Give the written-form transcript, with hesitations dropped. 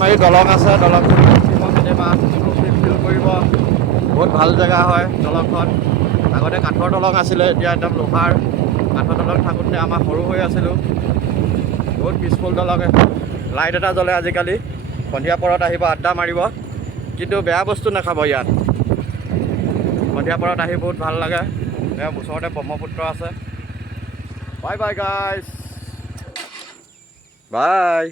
মাৰি দলং আছে, দলংখন কেতিয়াবা ফিল কৰিব। বহুত ভাল জেগা হয় দলংখন। আগতে কাঠৰ দলং আছিলে, এতিয়া একদম লোহাৰ। কাঠৰ দলং থাকোঁতে আমাৰ সৰু হৈ আছিলোঁ। বহুত পিচফুল দলং। লাইট এটা জ্বলে আজিকালি। সন্ধিয়া পৰত আহিব, আড্ডা মাৰিব, কিন্তু বেয়া বস্তু নাখাব ইয়াত। সন্ধিয়া পৰত আহি বহুত ভাল লাগে। ওচৰতে ব্ৰহ্মপুত্ৰ আছে। বাই বাই গাইজ, বাই।